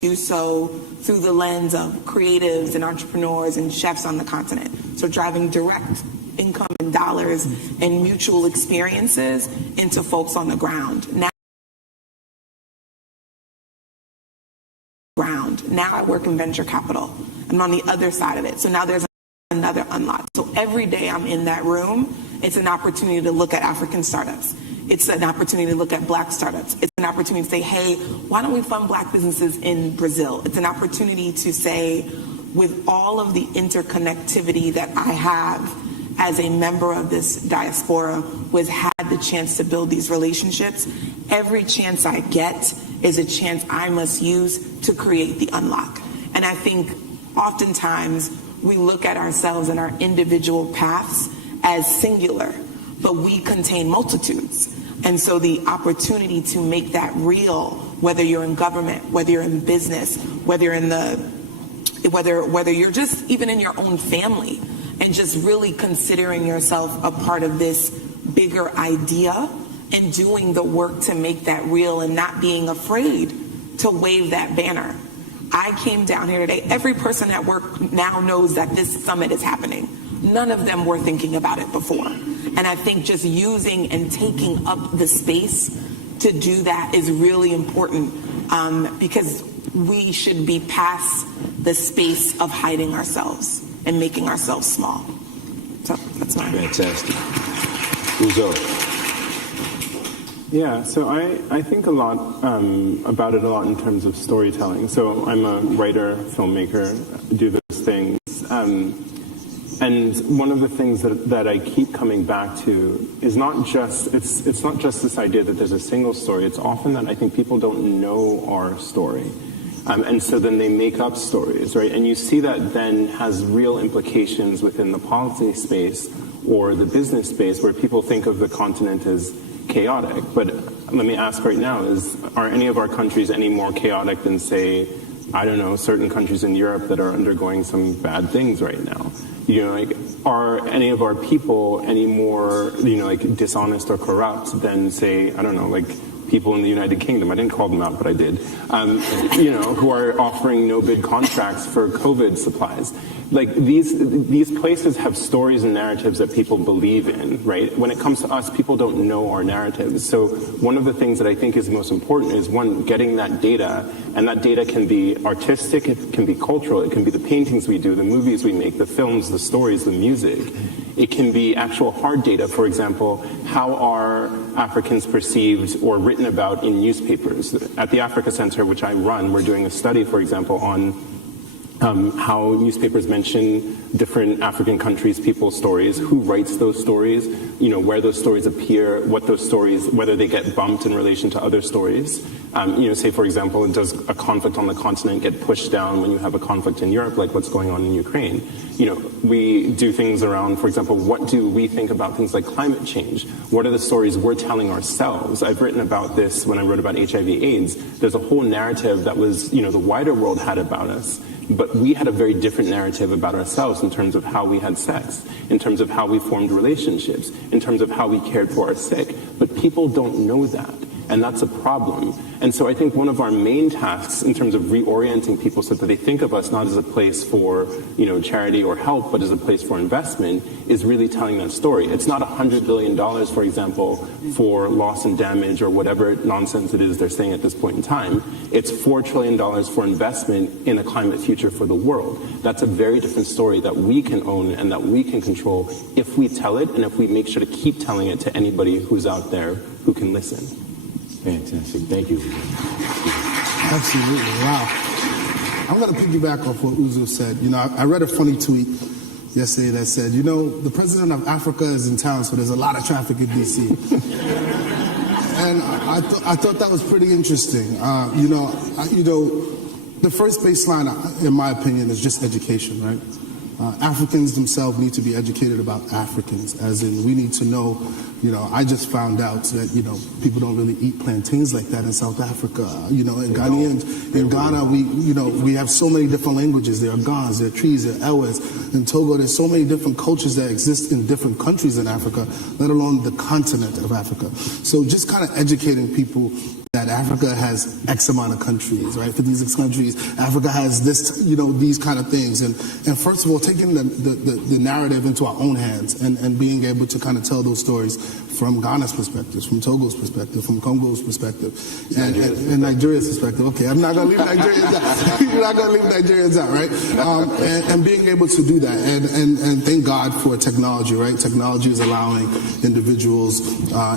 do so through the lens of creatives and entrepreneurs and chefs on the continent. So driving direct income and dollars and mutual experiences into folks on the ground. Now I work in venture capital. I'm on the other side of it. So now there's another unlock. So every day I'm in that room, it's an opportunity to look at African startups. It's an opportunity to look at Black startups. It's an opportunity to say, hey, why don't we fund Black businesses in Brazil? It's an opportunity to say, with all of the interconnectivity that I have as a member of this diaspora, who has had the chance to build these relationships, every chance I get is a chance I must use to create the unlock. And I think oftentimes we look at ourselves and our individual paths as singular, but we contain multitudes. And so the opportunity to make that real, whether you're in government, whether you're in business, whether you're just even in your own family, and just really considering yourself a part of this bigger idea and doing the work to make that real and not being afraid to wave that banner. I came down here today. Every person at work now knows that this summit is happening. None of them were thinking about it before. And I think just using and taking up the space to do that is really important, because we should be past the space of hiding ourselves and making ourselves small. So that's my fantastic. Uzo. Yeah, so I think a lot about it a lot in terms of storytelling. So I'm a writer, filmmaker, do those things. And one of the things that I keep coming back to is not just, it's not just this idea that there's a single story. It's often that I think people don't know our story. And so then they make up stories, right? And you see that then has real implications within the policy space or the business space, where people think of the continent as chaotic. But let me ask right now, are any of our countries any more chaotic than, say, I don't know, certain countries in Europe that are undergoing some bad things right now? You know, like, are any of our people any more, you know, like, dishonest or corrupt than, say, I don't know, like, people in the United Kingdom? I didn't call them out, but I did. You know, who are offering no-bid contracts for COVID supplies. Like, these places have stories and narratives that people believe in, right? When it comes to us, people don't know our narratives. So one of the things that I think is most important is, one, getting that data, and that data can be artistic, it can be cultural, it can be the paintings we do, the movies we make, the films, the stories, the music. It can be actual hard data. For example, how are Africans perceived or written about in newspapers? At the Africa Center, which I run, we're doing a study, for example, on how newspapers mention different African countries, people's stories, who writes those stories, you know, where those stories appear, what those stories, whether they get bumped in relation to other stories. You know, say, for example, does a conflict on the continent get pushed down when you have a conflict in Europe, like what's going on in Ukraine? You know, we do things around, for example, what do we think about things like climate change? What are the stories we're telling ourselves? I've written about this when I wrote about HIV/AIDS. There's a whole narrative that was, you know, the wider world had about us. But we had a very different narrative about ourselves in terms of how we had sex, in terms of how we formed relationships, in terms of how we cared for our sick. But people don't know that, and that's a problem. And so I think one of our main tasks in terms of reorienting people so that they think of us not as a place for, you know, charity or help, but as a place for investment, is really telling that story. It's not $100 billion, for example, for loss and damage or whatever nonsense it is they're saying at this point in time. It's $4 trillion for investment in a climate future for the world. That's a very different story that we can own and that we can control if we tell it and if we make sure to keep telling it to anybody who's out there who can listen. Fantastic. Thank you. Absolutely. Wow. I'm going to piggyback off what Uzo said. You know, I read a funny tweet yesterday that said, you know, the president of Africa is in town, so there's a lot of traffic in D.C. And I thought that was pretty interesting. You know, the first baseline, in my opinion, is just education, right? Africans themselves need to be educated about Africans, as in we need to know, you know, I just found out that, you know, people don't really eat plantains like that in South Africa. You know, in Ghanaians, in Ghana, we have so many different languages. There are Gans, there are trees, there are Ewas. In Togo, there's so many different cultures that exist in different countries in Africa, let alone the continent of Africa. So just kind of educating people that Africa has X amount of countries, right? 56 countries. Africa has this, these kind of things. And first of all, taking the narrative into our own hands and being able to kind of tell those stories from Ghana's perspective, from Togo's perspective, from Congo's perspective, and Nigeria's perspective. Okay, I'm not going to leave Nigerians out. You're not going to leave Nigerians out, right? And being able to do that. And thank God for technology, right? Technology is allowing individuals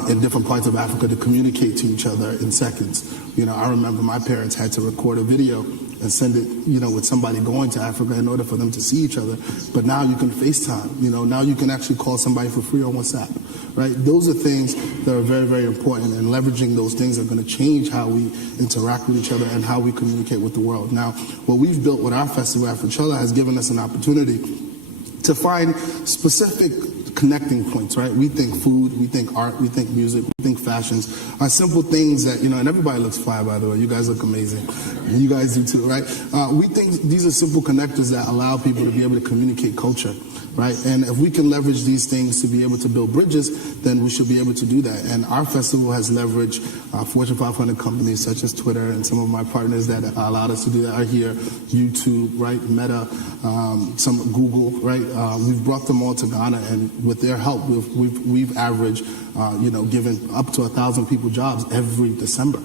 in different parts of Africa to communicate to each other in seconds. I remember my parents had to record a video and send it, with somebody going to Africa in order for them to see each other. But now you can FaceTime. Now you can actually call somebody for free on WhatsApp, right? Those are things that are very, very important, and leveraging those things are going to change how we interact with each other and how we communicate with the world. Now, what we've built with our festival, Africella, has given us an opportunity to find specific connecting points, right? We think food, we think art, we think music, we think fashions are simple things that, and everybody looks fly, by the way. You guys look amazing. You guys do too, right? We think these are simple connectors that allow people to be able to communicate culture, right? And if we can leverage these things to be able to build bridges, then we should be able to do that. And our festival has leveraged Fortune 500 companies such as Twitter, and some of my partners that allowed us to do that are here, YouTube, right? Meta, some Google, right? We've brought them all to Ghana, and with their help, we've averaged, giving up to 1,000 people jobs every December.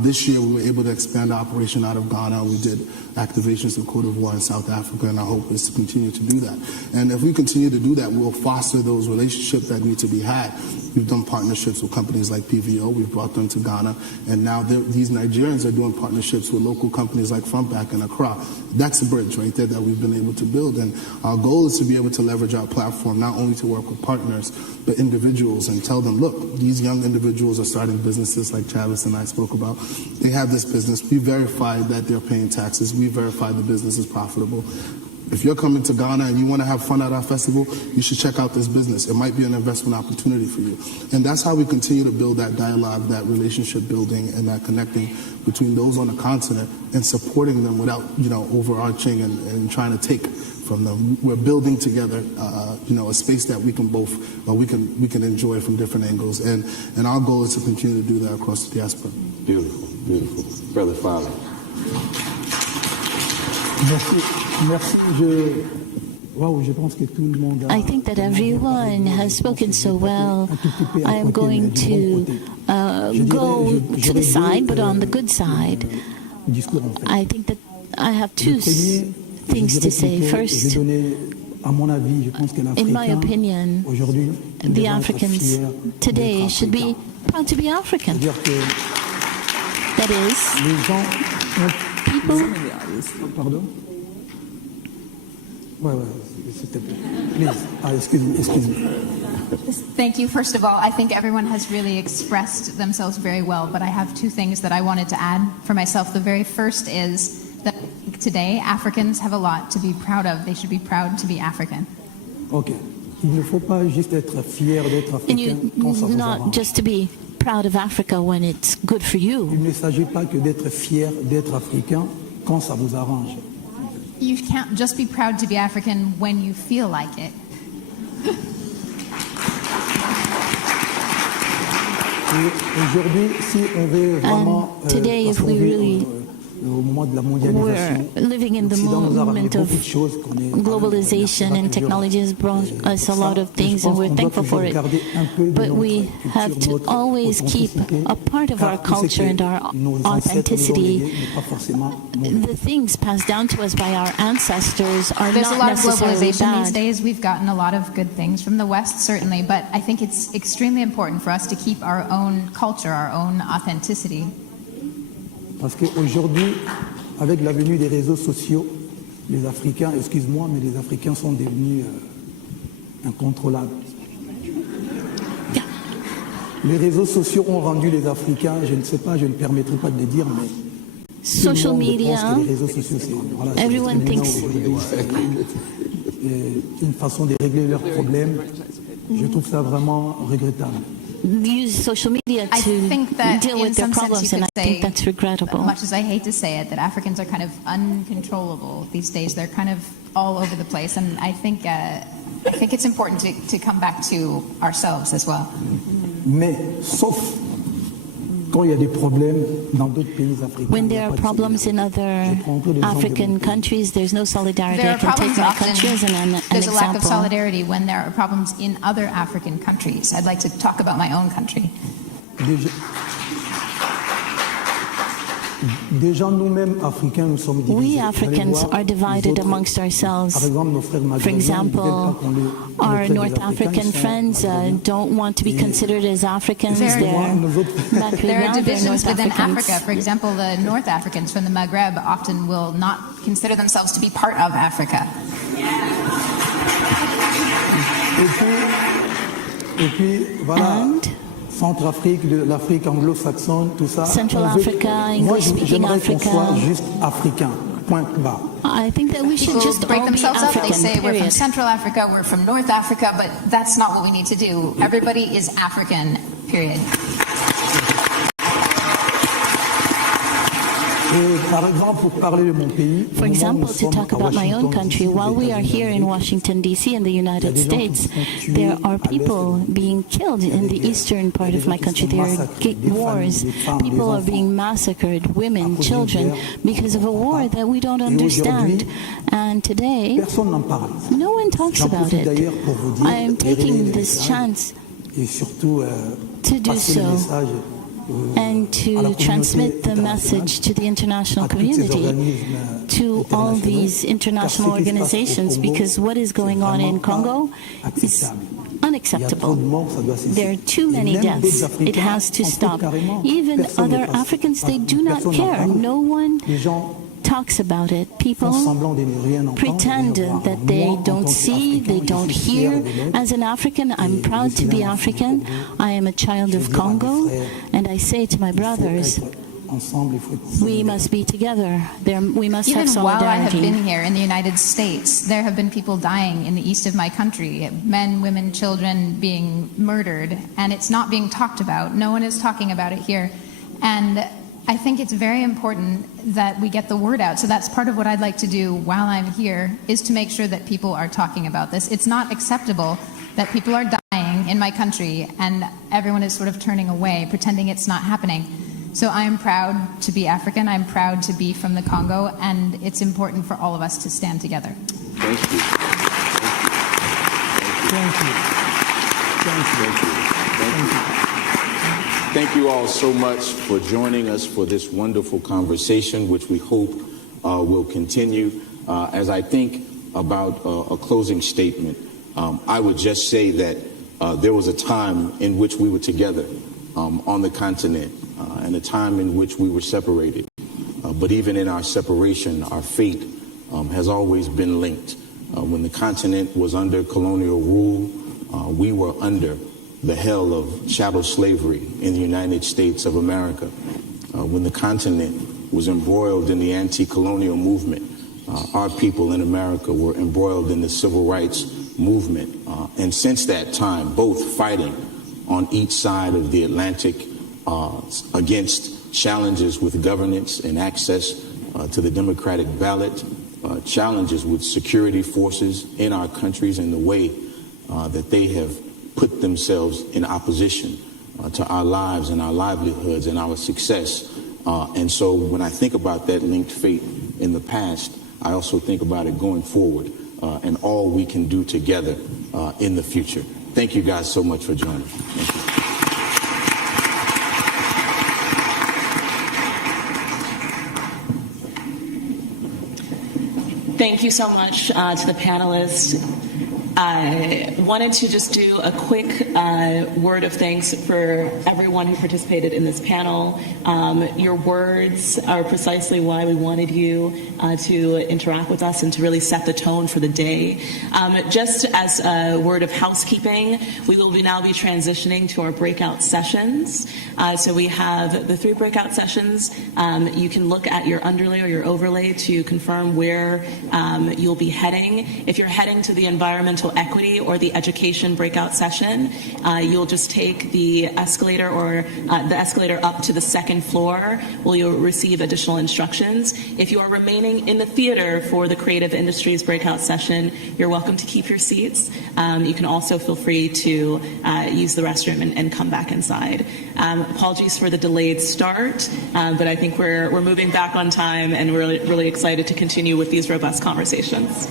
This year, we were able to expand our operation out of Ghana. We did activations in Cote d'Ivoire and South Africa, and our hope is to continue to do that. And if we continue to do that, we'll foster those relationships that need to be had. We've done partnerships with companies like PVO. We've brought them to Ghana, and now these Nigerians are doing partnerships with local companies like Frontback and Accra. That's a bridge right there that we've been able to build, and our goal is to be able to leverage our platform not only to work with partners, but individuals, and tell them, look, these young individuals are starting businesses like Travis and I spoke about. They have this business. We verified that they're paying taxes. We verified the business is profitable. If you're coming to Ghana and you want to have fun at our festival, you should check out this business. It might be an investment opportunity for you. And that's how we continue to build that dialogue, that relationship building, and that connecting between those on the continent and supporting them without, overarching and trying to take from them. We're building together, a space that we can both, we can enjoy from different angles. And our goal is to continue to do that across the diaspora. Beautiful, beautiful. Brother Fowler. I think that everyone has spoken so well. I am going to go to the side, but on the good side. I think that I have two things to say. First, in my opinion, the Africans today should be proud to be African. That is, people... Thank you. First of all, I think everyone has really expressed themselves very well, but I have two things that I wanted to add for myself. The very first is that today Africans have a lot to be proud of. They should be proud to be African. Okay. Il ne faut pas juste être fier d'être africain quand ça vous not arrange. just to be proud of Africa when it's good for you. Il ne s'agit pas que d'être fier d'être africain quand ça vous arrange. You can't just be proud to be African when you feel like it. Aujourd'hui, si on veut vraiment today, if we really au moment de la we're mondialisation, living in the l'Occident nous a ramené moment of beaucoup de choses qu'on est globalization, and technology has brought us a lot of things, and we're thankful for it. But we have to always keep a part of our culture and our authenticity. The things passed down to us by our ancestors are There's a not lot of necessarily globalization these bad. days. We've gotten a lot of good things from the West, certainly, but I think it's extremely important for us to keep our own culture, our own authenticity. Parce qu'aujourd'hui, avec la venue des réseaux sociaux, les Africains, excuse-moi, mais les Africains sont devenus incontrôlables. Les réseaux sociaux ont rendu les Africains, je ne sais pas, je ne permettrai pas de le dire, mais Social media, pense que les réseaux sociaux, c'est voilà, everyone c'est thinks une façon de régler leurs problèmes. Je trouve ça vraiment regrettable. use social media I to think that deal in with their some sense problems, you and could I think say, that's regrettable. much as I hate to say it, that Africans are kind of uncontrollable these days. They're kind of all over the place, and I think it's important to come back to ourselves as well. Mais sauf Quand il y a des problèmes dans d'autres pays africains, When il y a there are pas de problems in solidarité. other Je prends un peu l'exemple de African mon pays. countries, there's no solidarity. There I are can take problems my country as an there's a lack of example. solidarity when there are problems in other African countries. I'd like to talk about my own country. Déjà nous-mêmes Africains, nous sommes divisés. We Allez Africans voir are les divided autres. amongst ourselves. Par exemple, nos frères For maghrébins, example, ils veulent pas qu'on les our traite des North Africains, African ils sont friends maghrébins. don't want to be considered as Africans. There- They're There are Maghrébins, they're divisions North within Africans. Africa. For example, the North Africans from the Maghreb often will not consider themselves to be part of Africa. Et puis voilà, And Centrafrique, de l'Afrique anglo-saxonne, tout ça. Central On veut- Africa, Moi, English-speaking j'aimerais qu'on Africa. soit juste africain. Point barre. I think that we should People just break all be themselves up. They African, say we're from period. Central Africa, we're from North Africa, but that's not what we need to do. Everybody is African, period. Et par exemple, pour parler de mon pays, For example, to talk about my own country, while we are here in Washington, D.C. in the United States, there are people being killed in the eastern part of my country. There are wars. People are being massacred, women, children, because of a war that we don't understand. And today, personne n'en parle. no one talks J'en about profite it. d'ailleurs pour vous dire, I am taking les this messages chance et surtout to do passer le so message and à la to communauté transmit the internationale, message to the international à tous ces community, organismes to all internationaux, these international car ce qui se passe au organizations, Congo, because what is going c'est on in vraiment pas Congo is acceptable. Il y a trop de unacceptable. morts, ça doit cesser. There are too Et many même deaths. d'autres It Africains has to s'en stop. foutent carrément. Even Personne ne other passe- Africans, they do not personne n'en care. parle. No one Les gens talks about it. font People semblant de ne rien entendre, pretend de rien voir. that Moi, they en don't tant see, qu'Africain, they je don't suis hear. fier de l'être. As an African, I'm proud to be African. I am a child of Congo, and I say to my brothers, Ensemble, il faut être we must be together. We must have Even while I have solidarity. been here in the United States, there have been people dying in the east of my country, men, women, children being murdered, and it's not being talked about. No one is talking about it here. And I think it's very important that we get the word out. So that's part of what I'd like to do while I'm here, is to make sure that people are talking about this. It's not acceptable that people are dying in my country and everyone is sort of turning away, pretending it's not happening. So I am proud to be African. I'm proud to be from the Congo, and it's important for all of us to stand together. Thank you. Thank you. Thank you all so much for joining us for this wonderful conversation, which we hope will continue. As I think about a closing statement, I would just say that there was a time in which we were together on the continent, and a time in which we were separated. But even in our separation, our fate has always been linked. When the continent was under colonial rule, we were under the hell of chattel slavery in the United States of America. When the continent was embroiled in the anti-colonial movement, our people in America were embroiled in the civil rights movement. And since that time, both fighting on each side of the Atlantic against challenges with governance and access to the democratic ballot, challenges with security forces in our countries and the way that they have put themselves in opposition to our lives and our livelihoods and our success. And so when I think about that linked fate in the past, I also think about it going forward and all we can do together in the future. Thank you guys so much for joining. Thank you. Thank you so much to the panelists. I wanted to just do a quick word of thanks for everyone who participated in this panel. Your words are precisely why we wanted you to interact with us and to really set the tone for the day. Just as a word of housekeeping, we will now be transitioning to our breakout sessions. So we have the 3 breakout sessions. You can look at your underlay or your overlay to confirm where you'll be heading. If you're heading to the environmental environmental equity or the education breakout session, you'll just take the escalator up to the second floor where you'll receive additional instructions. If you are remaining in the theater for the creative industries breakout session, you're welcome to keep your seats. You can also feel free to use the restroom and come back inside. Apologies for the delayed start, but I think we're moving back on time, and we're really excited to continue with these robust conversations.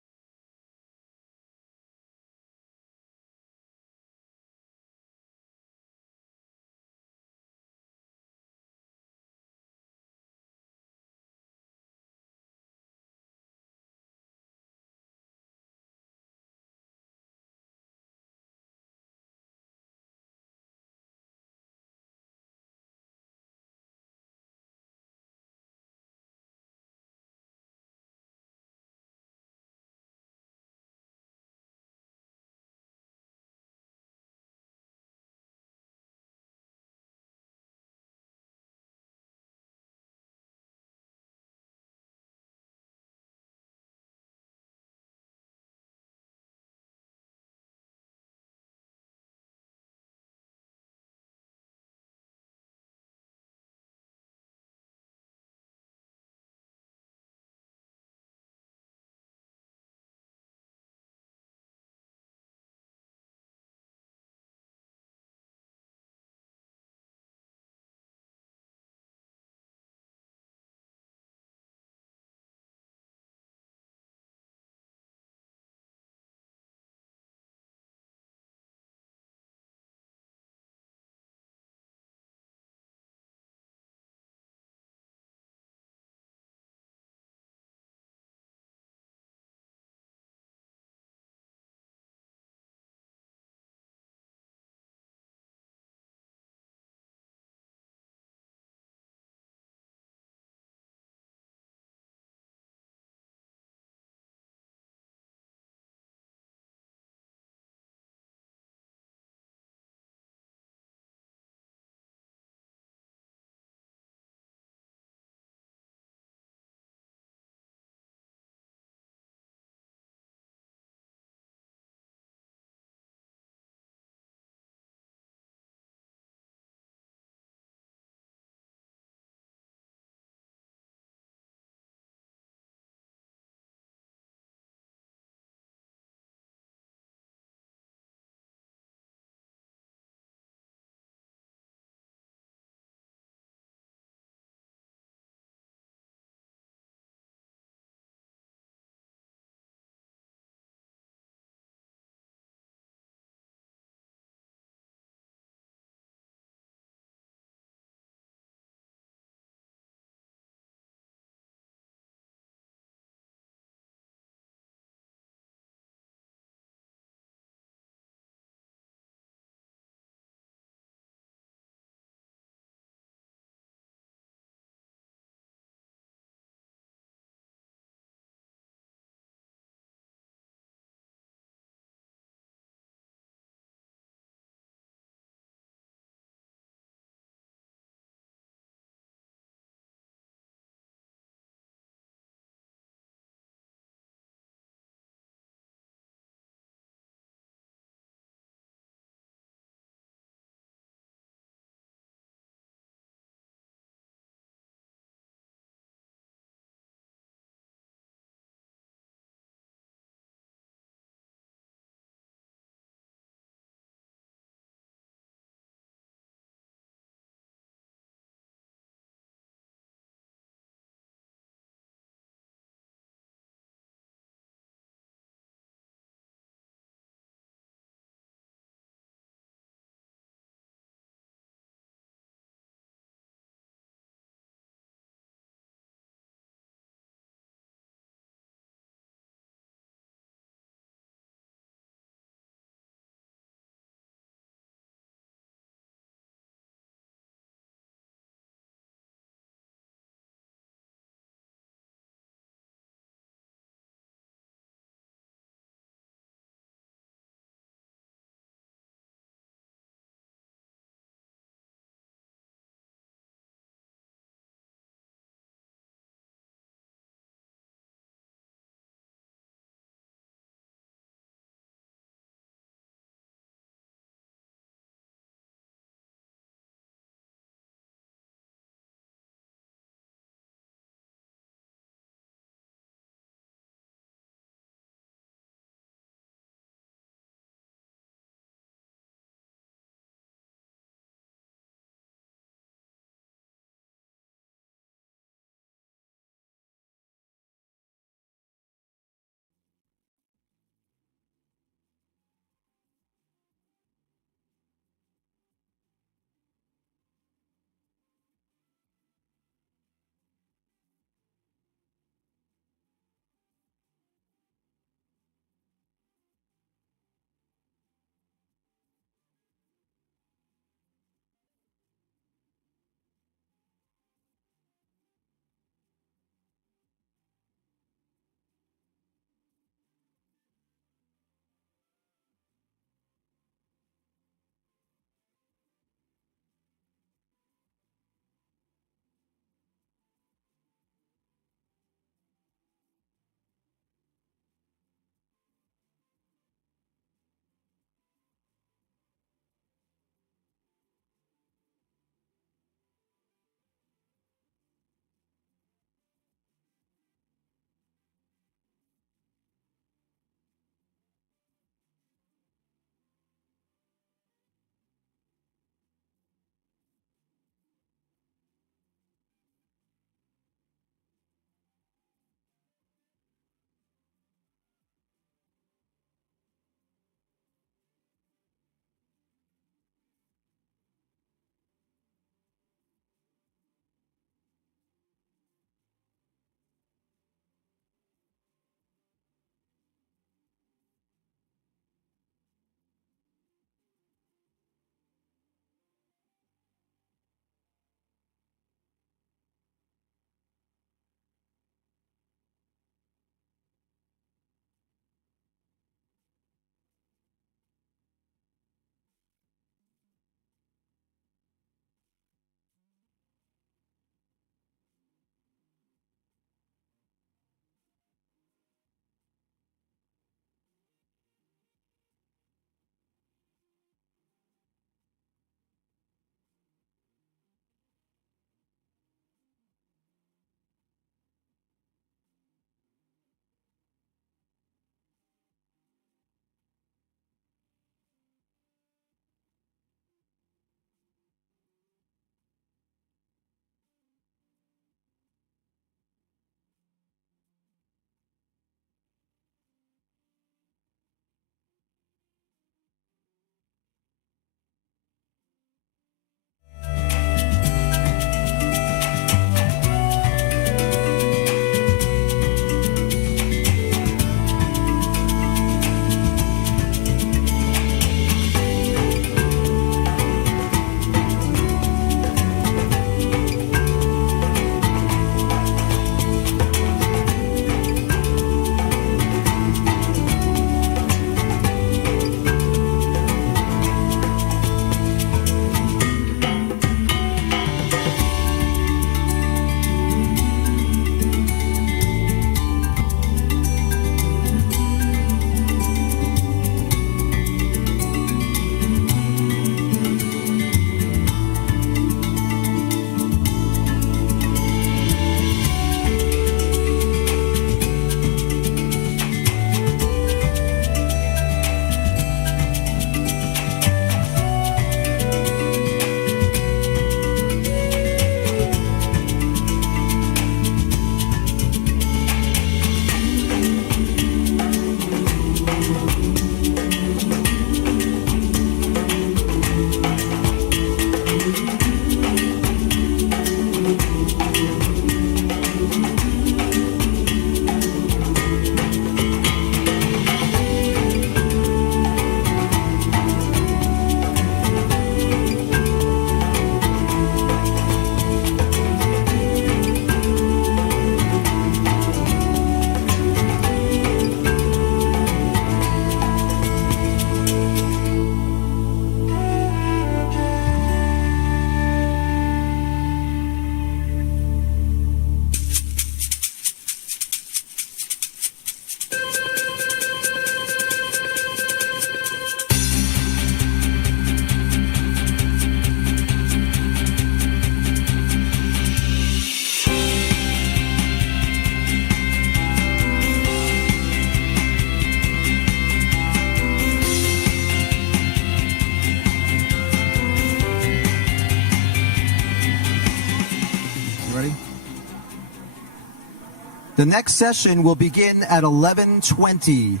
The next session will begin at 11:20.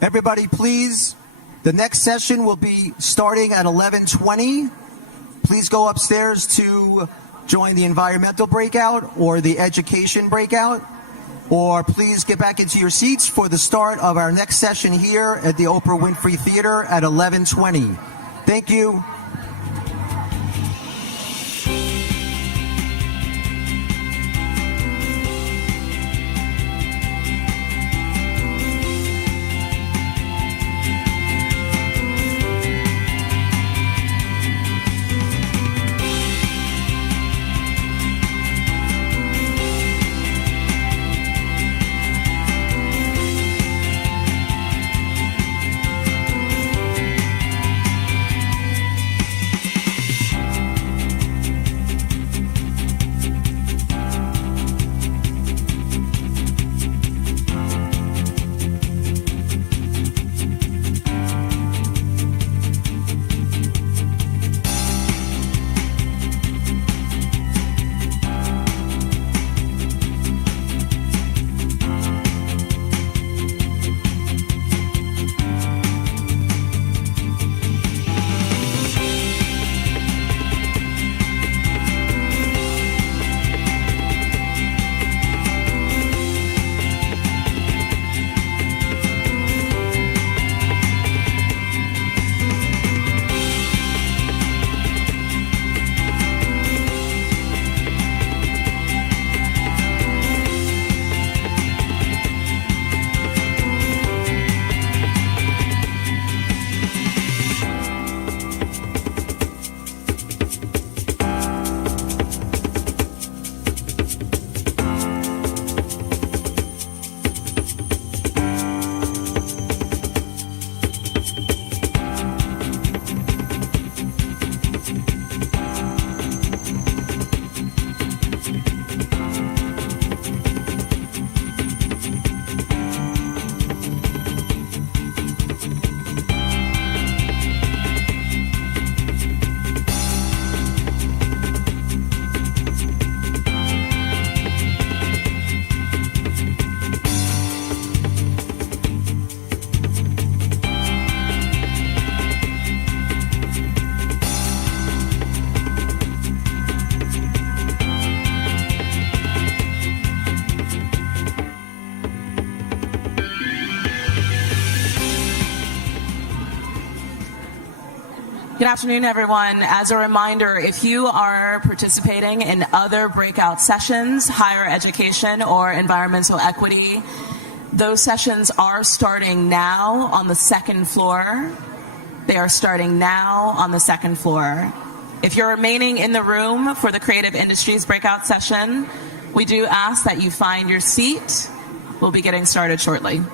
Everybody, please, the next session will be starting at 11:20. Please go upstairs to join the environmental breakout or the education breakout, or please get back into your seats for the start of our next session here at the Oprah Winfrey Theater at 11:20. Thank you. Good afternoon, everyone. As a reminder, if you are participating in other breakout sessions, higher education or environmental equity, those sessions are starting now on the second floor. They are starting now on the second floor. If you're remaining in the room for the Creative Industries breakout session, we do ask that you find your seat. We'll be getting started shortly.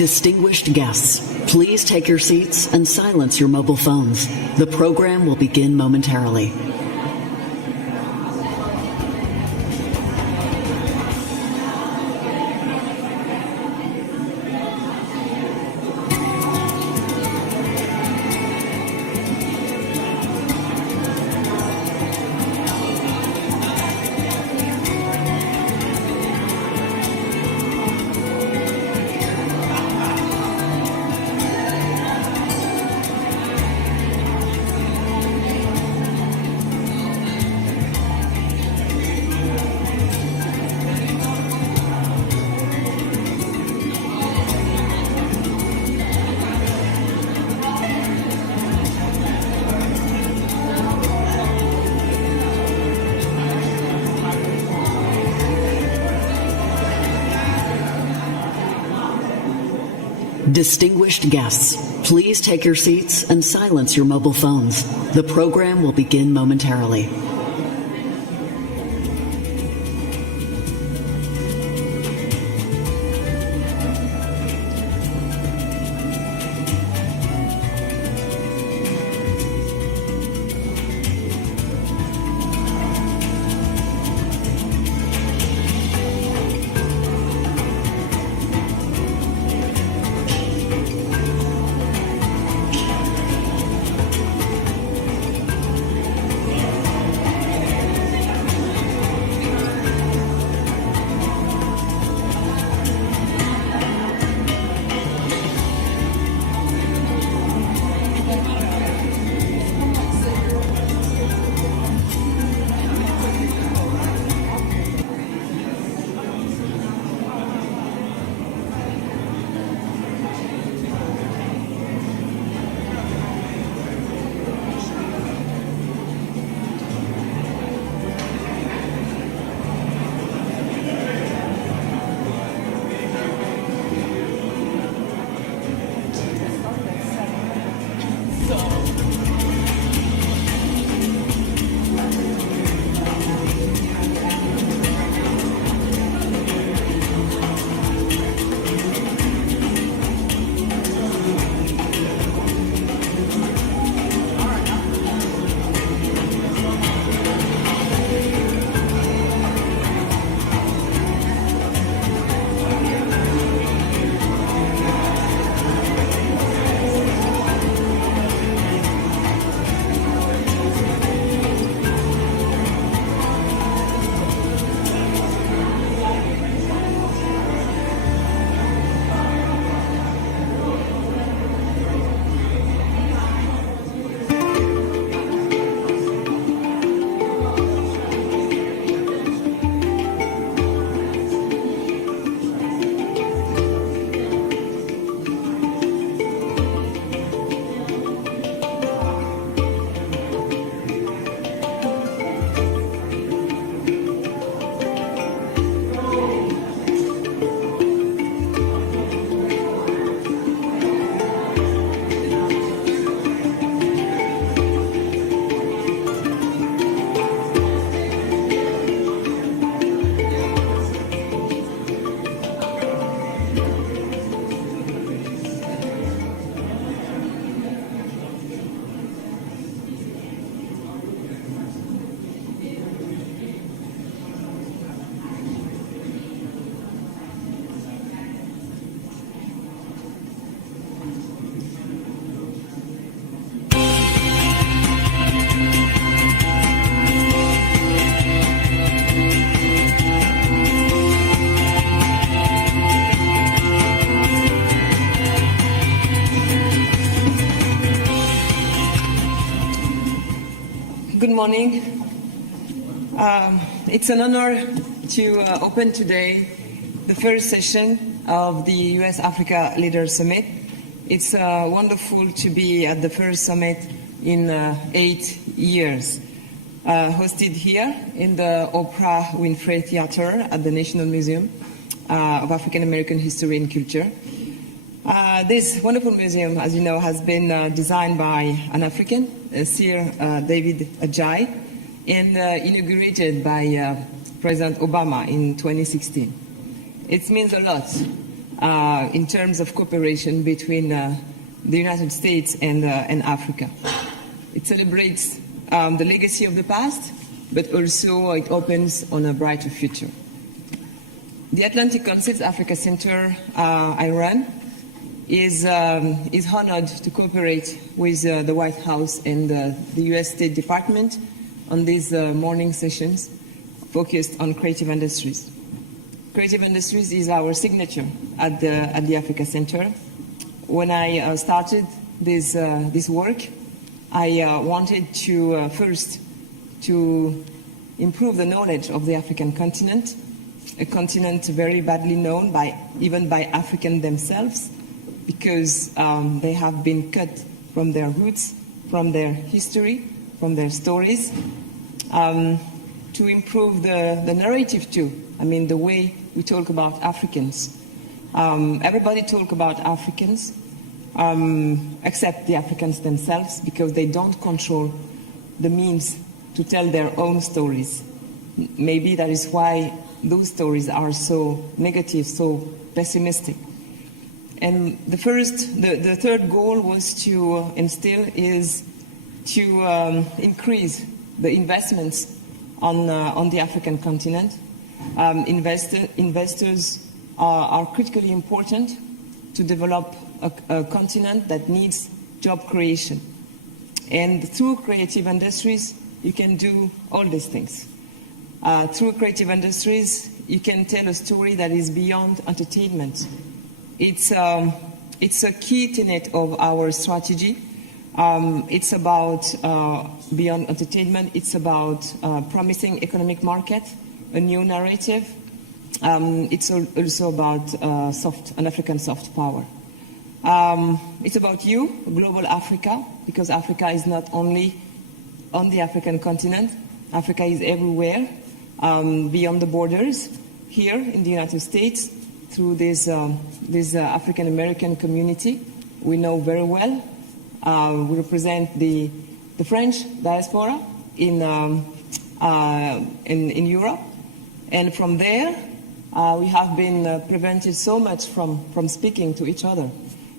Distinguished guests, please take your seats and silence your mobile phones. The program will begin momentarily. Distinguished guests, please take your seats and silence your mobile phones. The program will begin momentarily. Good morning. It's an honor to open today the first session of the US-Africa Leaders Summit. It's wonderful to be at the first summit in 8 years. Hosted here in the Oprah Winfrey Theater at the National Museum of African American History and Culture. This wonderful museum, as you know, has been designed by an African, Sir David Ajay, and inaugurated by President Obama in 2016. It means a lot in terms of cooperation between the United States and Africa. It celebrates the legacy of the past, but also it opens on a brighter future. The Atlantic Council's Africa Center I run is honored to cooperate with the White House and the U.S. State Department on these morning sessions focused on creative industries. Creative industries is our signature at the Africa Center. When I started this work, I wanted to first to improve the knowledge of the African continent, a continent very badly known even by Africans themselves, because they have been cut from their roots, from their history, from their stories. To improve the narrative too. I mean, the way we talk about Africans. Everybody talk about Africans, except the Africans themselves, because they don't control the means to tell their own stories. Maybe that is why those stories are so negative, so pessimistic. And the third goal was to instill is to increase the investments on the African continent. Investors are critically important to develop a continent that needs job creation. And through creative industries, you can do all these things. Through creative industries, you can tell a story that is beyond entertainment. It's a key tenet of our strategy. It's about beyond entertainment. It's about promising economic market, a new narrative. It's also about an African soft power. It's about you, global Africa, because Africa is not only on the African continent. Africa is everywhere, beyond the borders, here in the United States, through this African American community we know very well. We represent the French diaspora in Europe, and from there we have been prevented so much from speaking to each other.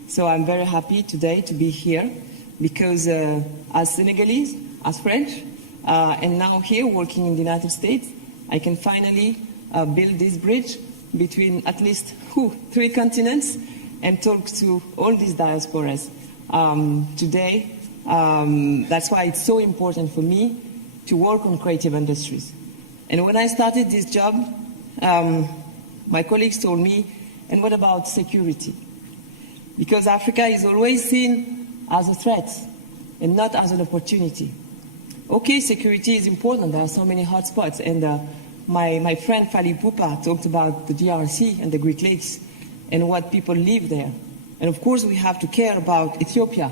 So I'm very happy today to be here, because as Senegalese, as French, and now here working in the United States, I can finally build this bridge between at least 3 continents and talk to all these diasporas today. That's why it's so important for me to work on creative industries. And when I started this job, my colleagues told me, and what about security? Because Africa is always seen as a threat and not as an opportunity. Okay, security is important. There are so many hotspots. And my friend Fali Pupa talked about the DRC and the Great Lakes and what people live there. And of course, we have to care about Ethiopia,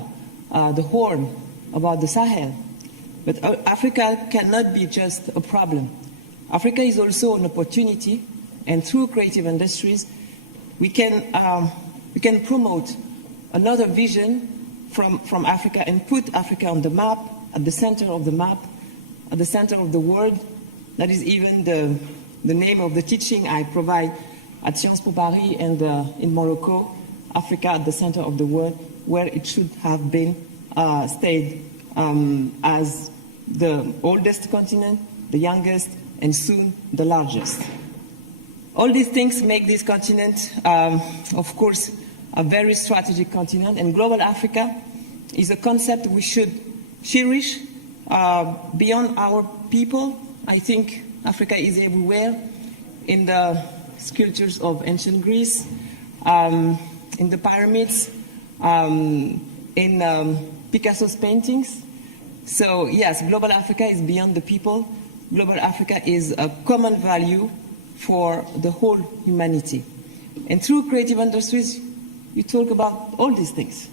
the Horn, about the Sahel. But Africa cannot be just a problem. Africa is also an opportunity, and through creative industries, we can promote another vision from Africa and put Africa on the map, at the center of the map, at the center of the world. That is even the name of the teaching I provide at Sciences Po Paris and in Morocco, Africa at the center of the world, where it should have been stayed as the oldest continent, the youngest, and soon the largest. All these things make this continent, of course, a very strategic continent, and global Africa is a concept we should cherish beyond our people. I think Africa is everywhere, in the sculptures of ancient Greece, in the pyramids, in Picasso's paintings. So yes, global Africa is beyond the people. Global Africa is a common value for the whole humanity. And through creative industries, you talk about all these things.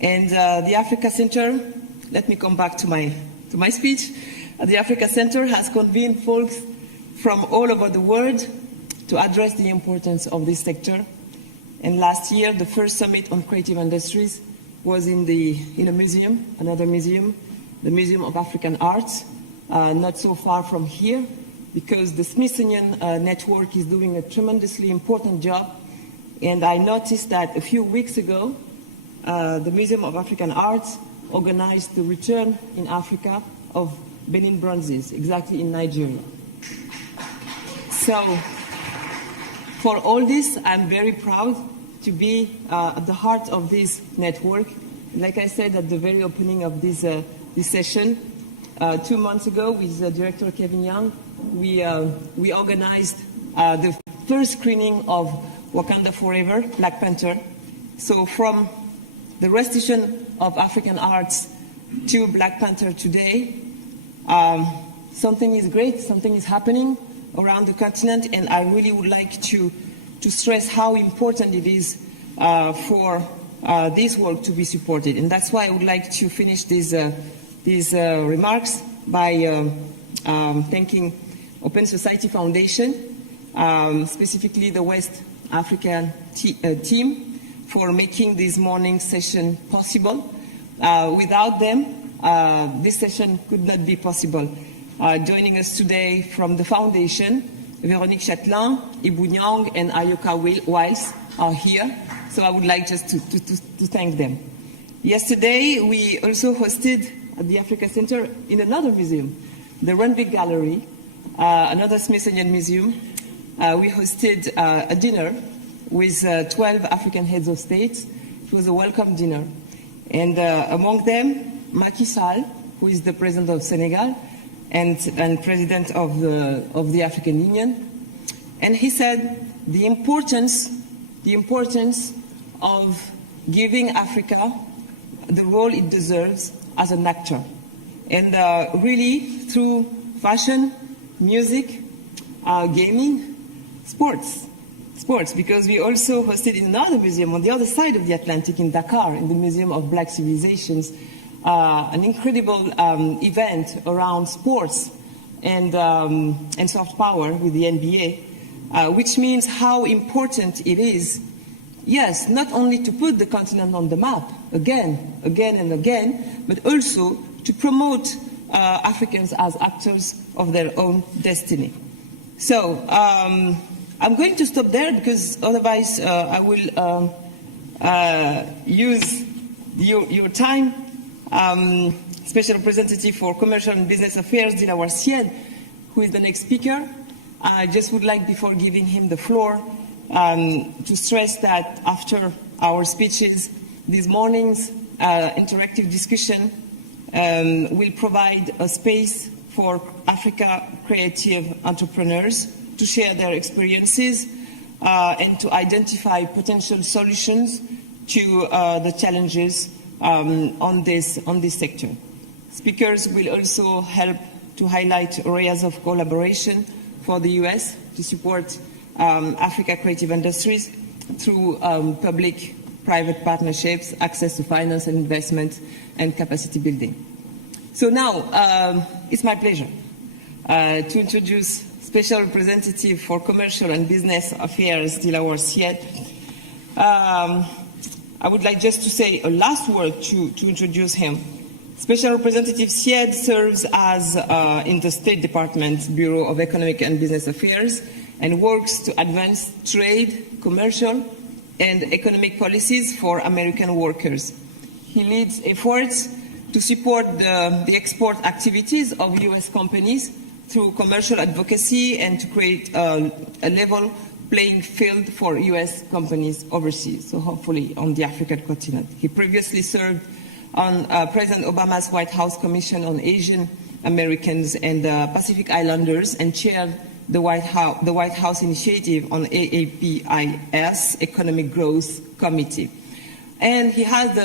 And the Africa Center, let me come back to my speech. The Africa Center has convened folks from all over the world to address the importance of this sector. And last year, the first summit on creative industries was in a museum, another museum, the Museum of African Arts, not so far from here, because the Smithsonian Network is doing a tremendously important job And I noticed that a few weeks ago, the Museum of African Arts organized the return in Africa of Benin bronzes, exactly in Nigeria. So, for all this, I'm very proud to be at the heart of this network. Like I said at the very opening of this session, 2 months ago with Director Kevin Young, we organized the first screening of Wakanda Forever, Black Panther. So from the restitution of African arts to Black Panther today, something is great, something is happening around the continent, and I really would like to stress how important it is for this work to be supported. And that's why I would like to finish these remarks by thanking Open Society Foundation, specifically the West African team, for making this morning session possible. Without them, this session could not be possible. Joining us today from the foundation, Véronique Chatelain, Ibu Nyong, and Ayoka Wiles are here. So I would like just to thank them. Yesterday, we also hosted at the Africa Center in another museum, the Renwick Gallery, another Smithsonian museum. We hosted a dinner with 12 African heads of state. It was a welcome dinner. And among them, Macky Sall, who is the president of Senegal and president of the African Union. And he said the importance of giving Africa the role it deserves as an actor. And really, through fashion, music, gaming, sports, because we also hosted in another museum on the other side of the Atlantic in Dakar, in the Museum of Black Civilizations, an incredible event around sports and soft power with the NBA, which means how important it is, yes, not only to put the continent on the map again and again, but also to promote Africans as actors of their own destiny. So I'm going to stop there because otherwise I will use your time. Special Representative for Commercial and Business Affairs, Dilawar Syed, who is the next speaker. I just would like, before giving him the floor, to stress that after our speeches this morning's interactive discussion will provide a space for Africa creative entrepreneurs to share their experiences and to identify potential solutions to the challenges on this sector. Speakers will also help to highlight areas of collaboration for the US to support Africa creative industries through public-private partnerships, access to finance and investment, and capacity building. So now, it's my pleasure to introduce Special Representative for Commercial and Business Affairs, Dilawar Syed. I would like just to say a last word to introduce him. Special Representative Syed serves as in the State Department Bureau of Economic and Business Affairs and works to advance trade, commercial, and economic policies for American workers. He leads efforts to support the export activities of US companies through commercial advocacy and to create a level playing field for US companies overseas, so hopefully on the African continent. He previously served on President Obama's White House Commission on Asian Americans and Pacific Islanders and chaired the White House Initiative on AAPIS, Economic Growth Committee. And he has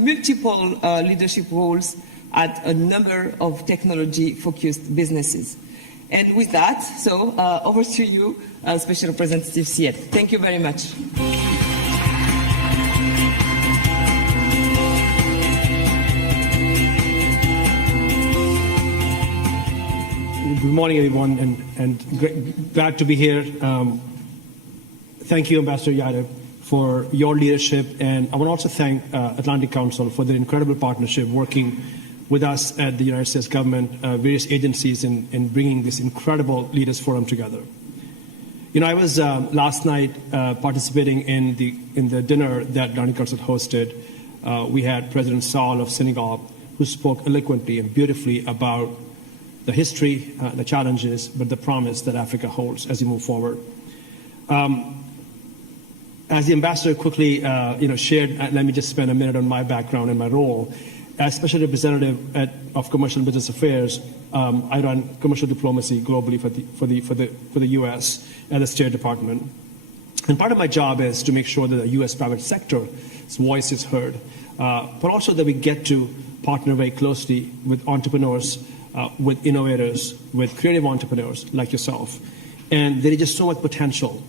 multiple leadership roles at a number of technology-focused businesses. And with that, so over to you, Special Representative Syed. Thank you very much. Good morning, everyone, and glad to be here. Thank you, Ambassador Yadav, for your leadership, and I want to also thank Atlantic Council for their incredible partnership working with us at the United States government, various agencies in bringing this incredible Leaders Forum together. I was last night participating in the dinner that Atlantic Council hosted. We had President Sall of Senegal, who spoke eloquently and beautifully about the history, the challenges, but the promise that Africa holds as we move forward. As the ambassador quickly shared, let me just spend a minute on my background and my role. As Special Representative of Commercial and Business Affairs, I run commercial diplomacy globally for the U.S. at the State Department. And part of my job is to make sure that the U.S. private sector's voice is heard, but also that we get to partner very closely with entrepreneurs, with innovators, with creative entrepreneurs like yourself. And there is just so much potential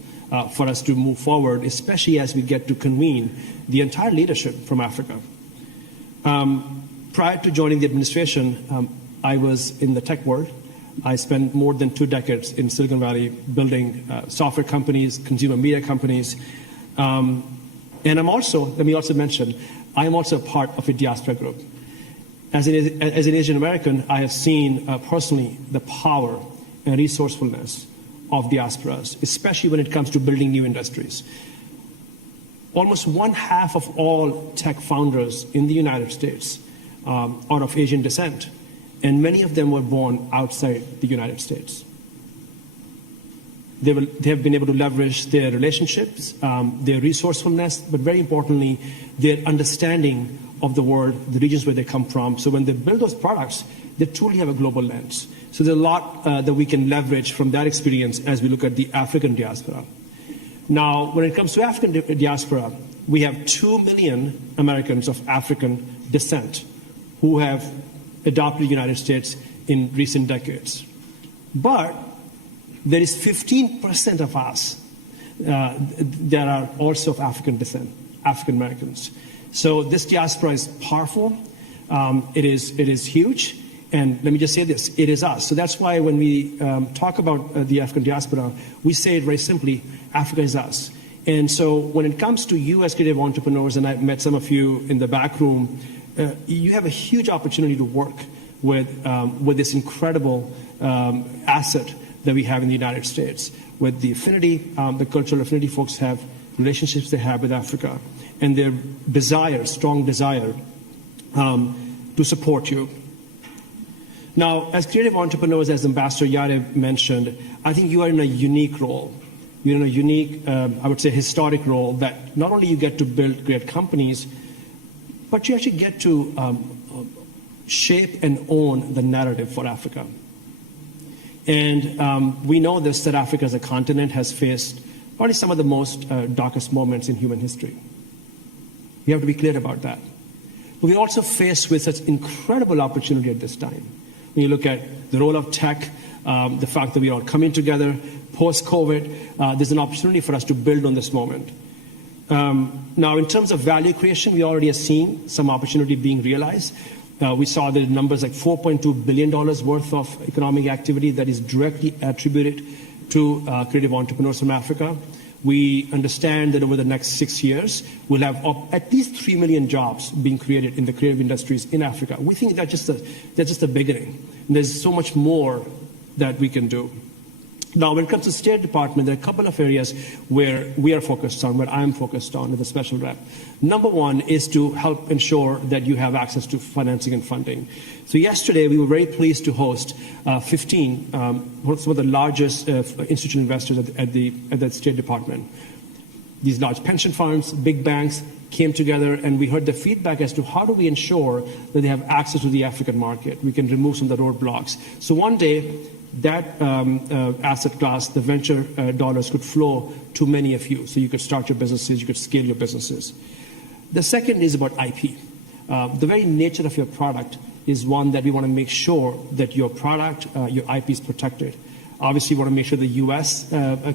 for us to move forward, especially as we get to convene the entire leadership from Africa. Prior to joining the administration, I was in the tech world. I spent more than 2 decades in Silicon Valley building software companies, consumer media companies. And I'm also, let me also mention, I am also a part of a diaspora group. As an Asian American, I have seen personally the power and resourcefulness of diasporas, especially when it comes to building new industries. Almost 1/2 of all tech founders in the United States are of Asian descent, and many of them were born outside the United States. They have been able to leverage their relationships, their resourcefulness, but very importantly, their understanding of the world, the regions where they come from. So when they build those products, they truly have a global lens. So there's a lot that we can leverage from that experience as we look at the African diaspora. Now, when it comes to African diaspora, we have 2 million Americans of African descent who have adopted the United States in recent decades. But there is 15% of us that are also of African descent, African Americans. So this diaspora is powerful. It is huge. And let me just say this, it is us. So that's why when we talk about the African diaspora, we say it very simply, Africa is us. And so when it comes to U.S. creative entrepreneurs, and I've met some of you in the back room, you have a huge opportunity to work with this incredible asset that we have in the United States, with the affinity, the cultural affinity folks have, relationships they have with Africa, and their desire, strong desire to support you. Now, as creative entrepreneurs, as Ambassador Yadav mentioned, I think you are in a unique role. You're in a unique, I would say, historic role that not only you get to build great companies, but you actually get to shape and own the narrative for Africa. And we know this, that Africa as a continent has faced probably some of the most darkest moments in human history. We have to be clear about that. But we're also faced with such incredible opportunity at this time. When you look at the role of tech, the fact that we are coming together post-COVID, there's an opportunity for us to build on this moment. Now, in terms of value creation, we already have seen some opportunity being realized. We saw the numbers like $4.2 billion worth of economic activity that is directly attributed to creative entrepreneurs from Africa. We understand that over the next 6 years, we'll have at least 3 million jobs being created in the creative industries in Africa. We think that's just the beginning. And there's so much more that we can do. Now, when it comes to State Department, there are a couple of areas where we are focused on, where I'm focused on as a special rep. Number one is to help ensure that you have access to financing and funding. So yesterday, we were very pleased to host 15, some of the largest institutional investors at the State Department. These large pension funds, big banks came together, and we heard the feedback as to how do we ensure that they have access to the African market. We can remove some of the roadblocks. So one day, that asset class, the venture dollars could flow to many of you. So you could start your businesses, you could scale your businesses. The second is about IP. The very nature of your product is one that we want to make sure that your product, your IP is protected. Obviously, we want to make sure the U.S.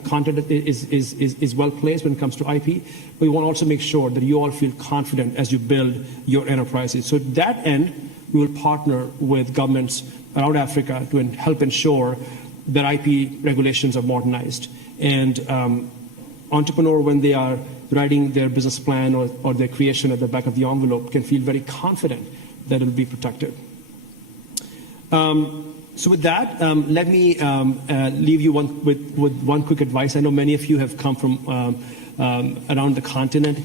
content is well placed when it comes to IP, but we want to also make sure that you all feel confident as you build your enterprises. So to that end, we will partner with governments around Africa to help ensure that IP regulations are modernized. And entrepreneur, when they are writing their business plan or their creation at the back of the envelope, can feel very confident that it will be protected. So with that, let me leave you with one quick advice. I know many of you have come from around the continent.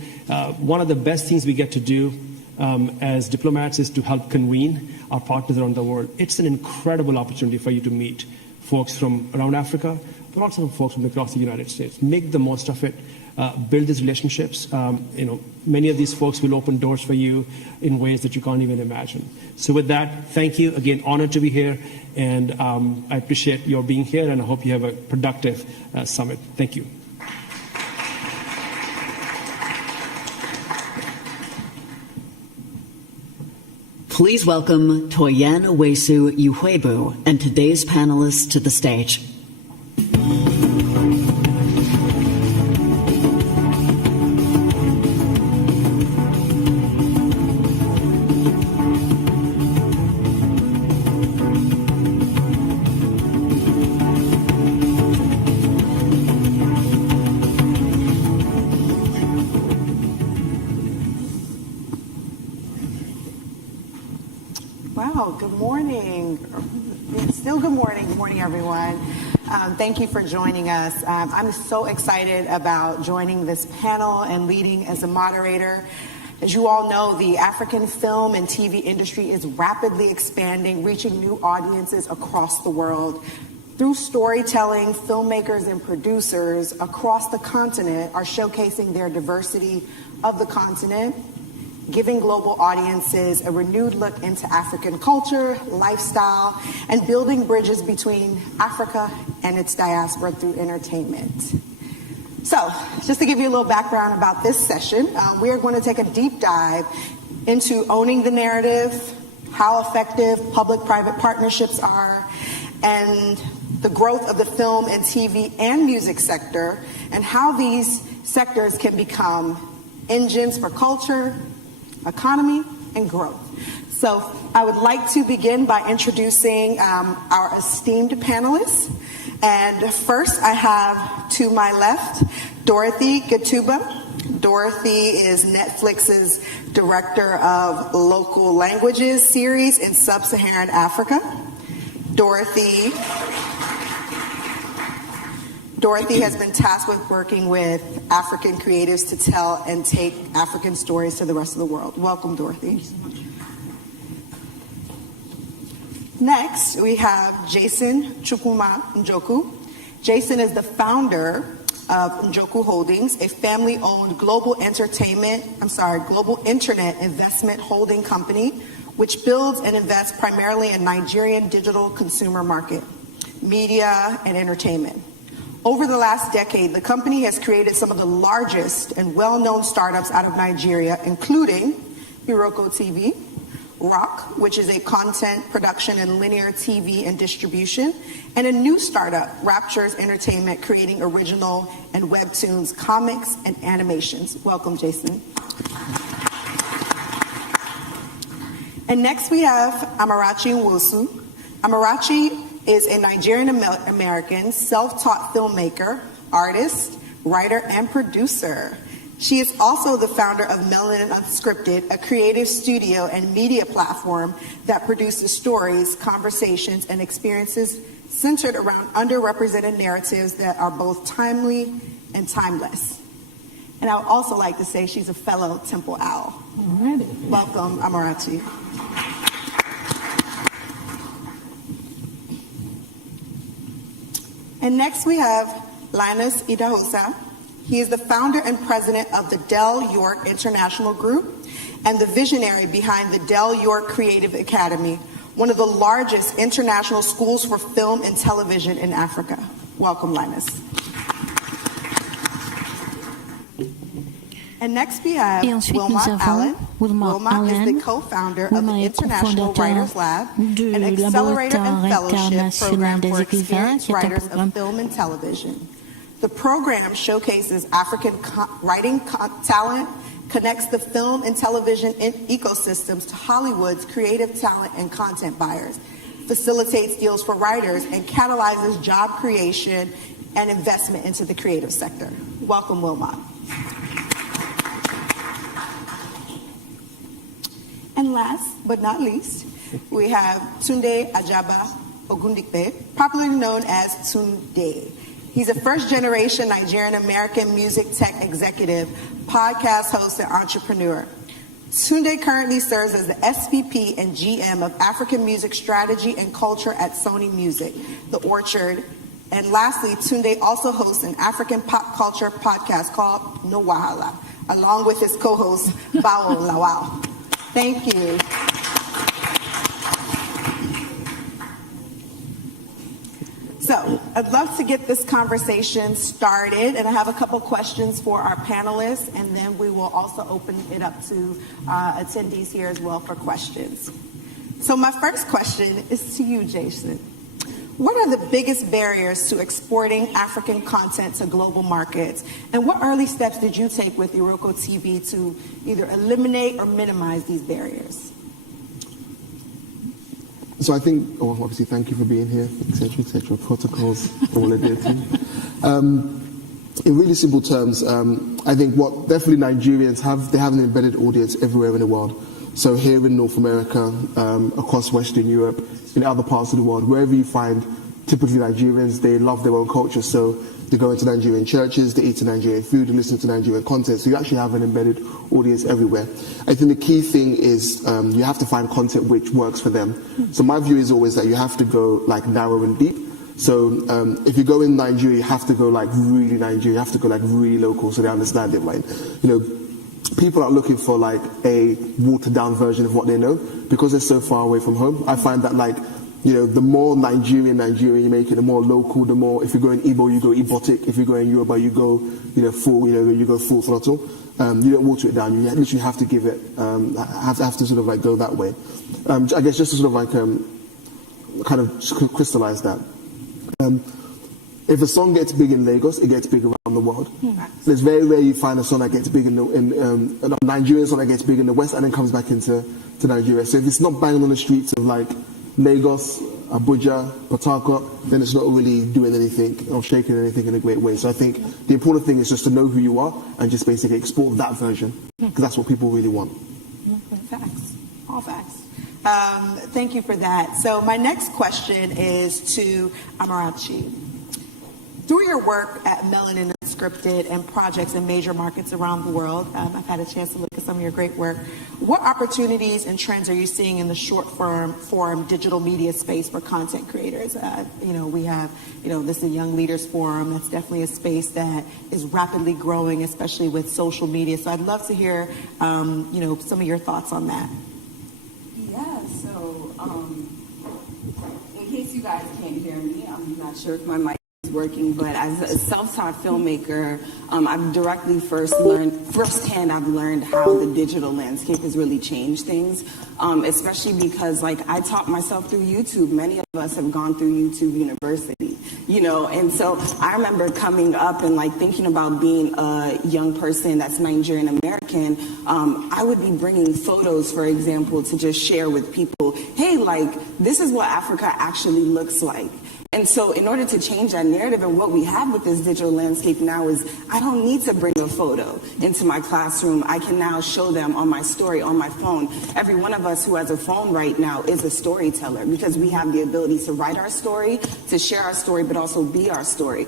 One of the best things we get to do as diplomats is to help convene our partners around the world. It's an incredible opportunity for you to meet folks from around Africa, but also folks from across the United States. Make the most of it. Build these relationships. Many of these folks will open doors for you in ways that you can't even imagine. So with that, thank you. Again, honored to be here, and I appreciate your being here, and I hope you have a productive summit. Thank you. Please welcome Toyin Uwesu Uhuebu and today's panelists to the stage. Wow, good morning. It's still good morning. Good morning, everyone. Thank you for joining us. I'm so excited about joining this panel and leading as a moderator. As you all know, the African film and TV industry is rapidly expanding, reaching new audiences across the world. Through storytelling, filmmakers and producers across the continent are showcasing their diversity of the continent, giving global audiences a renewed look into African culture, lifestyle, and building bridges between Africa and its diaspora through entertainment. So, just to give you a little background about this session, we are going to take a deep dive into owning the narrative, how effective public-private partnerships are, and the growth of the film and TV and music sector, and how these sectors can become engines for culture, economy, and growth. So I would like to begin by introducing our esteemed panelists. And first I have to my left, Dorothy Gatuba. Dorothy is Netflix's Director of Local Languages Series in Sub-Saharan Africa. Dorothy has been tasked with working with African creatives to tell and take African stories to the rest of the world. Welcome, Dorothy. Thank you so much. Next, we have Jason Chukwuma Njoku. Jason is the founder of Njoku Holdings, a family-owned global internet investment holding company, which builds and invests primarily in Nigerian digital consumer market, media, and entertainment. Over the last decade, the company has created some of the largest and well-known startups out of Nigeria, including Iroko TV, Rock, which is a content production and linear TV and distribution, and a new startup, Raptures Entertainment, creating original and webtoons, comics, and animations. Welcome, Jason. And next we have Amarachi Nwosu. Amarachi is a Nigerian-American self-taught filmmaker, artist, writer, and producer. She is also the founder of Melanin Unscripted, a creative studio and media platform that produces stories, conversations, and experiences centered around underrepresented narratives that are both timely and timeless. And I would also like to say she's a fellow Temple Owl. All right. Welcome, Amarachi. And next we have Linus Idahosa. He is the founder and president of the Del York International Group and the visionary behind the Del York Creative Academy, one of the largest international schools for film and television in Africa. Welcome, Linus. And next we have Wilmot Allen. Wilmot is the co-founder of the International Writers Lab, an accelerator and fellowship program for experienced writers of film and television. The program showcases African writing talent, connects the film and television ecosystems to Hollywood's creative talent and content buyers, facilitates deals for writers, and catalyzes job creation and investment into the creative sector. Welcome, Wilmot. And last but not least, we have Tunde Ajaba Ogundikpe, popularly known as Tunde. He's a first-generation Nigerian-American music tech executive, podcast host, and entrepreneur. Tunde currently serves as the SVP and GM of African Music Strategy and Culture at Sony Music, The Orchard. And lastly, Tunde also hosts an African pop culture podcast called No Wahala, along with his co-host, Bao Lawal. Thank you. So I'd love to get this conversation started, and I have a couple questions for our panelists, and then we will also open it up to attendees here as well for questions. So my first question is to you, Jason. What are the biggest barriers to exporting African content to global markets, and what early steps did you take with Iroko TV to either eliminate or minimize these barriers? So I think, obviously, thank you for being here, etc., protocols, all of it. In really simple terms, I think what definitely Nigerians have, they have an embedded audience everywhere in the world. So here in North America, across Western Europe, in other parts of the world, wherever you find typically Nigerians, they love their own culture. So they go into Nigerian churches, they eat Nigerian food, they listen to Nigerian content. So you actually have an embedded audience everywhere. I think the key thing is you have to find content which works for them. So my view is always that you have to go like narrow and deep. So if you go in Nigeria, you have to go like really Nigeria, you have to go like really local so they understand it, right? You know, people are looking for like a watered down version of what they know because they're so far away from home. I find that like, you know, the more Nigerian you make it, the more local, the more, if you go in Igbo, you go Ibotic. If you go in Yoruba, you go, you go full throttle. You don't water it down. You literally have to give it, have to sort of like go that way. I guess just to sort of like, kind of crystallize that. If a song gets big in Lagos, it gets big around the world. It's very rare you find a song that gets big in a Nigerian song that gets big in the West and then comes back into Nigeria. So if it's not banging on the streets of like Lagos, Abuja, Port Harcourt, then it's not really doing anything or shaking anything in a great way. So I think the important thing is just to know who you are and just basically export that version because that's what people really want. Facts, all facts. Thank you for that. So my next question is to Amarachi. Through your work at Melanin Unscripted and projects in major markets around the world, I've had a chance to look at some of your great work. What opportunities and trends are you seeing in the short form digital media space for content creators? We have, this is a Young Leaders Forum. That's definitely a space that is rapidly growing, especially with social media. So I'd love to hear, some of your thoughts on that. Yeah, so in case you guys can't hear me, I'm not sure if my mic is working, but as a self-taught filmmaker, I've directly firsthand I've learned how the digital landscape has really changed things, especially because I taught myself through YouTube. Many of us have gone through YouTube University, and so I remember coming up and thinking about being a young person that's Nigerian American. I would be bringing photos, for example, to just share with people, hey, this is what Africa actually looks like. And so in order to change that narrative, and what we have with this digital landscape now is I don't need to bring a photo into my classroom. I can now show them on my story, on my phone. Every one of us who has a phone right now is a storyteller because we have the ability to write our story, to share our story, but also be our story.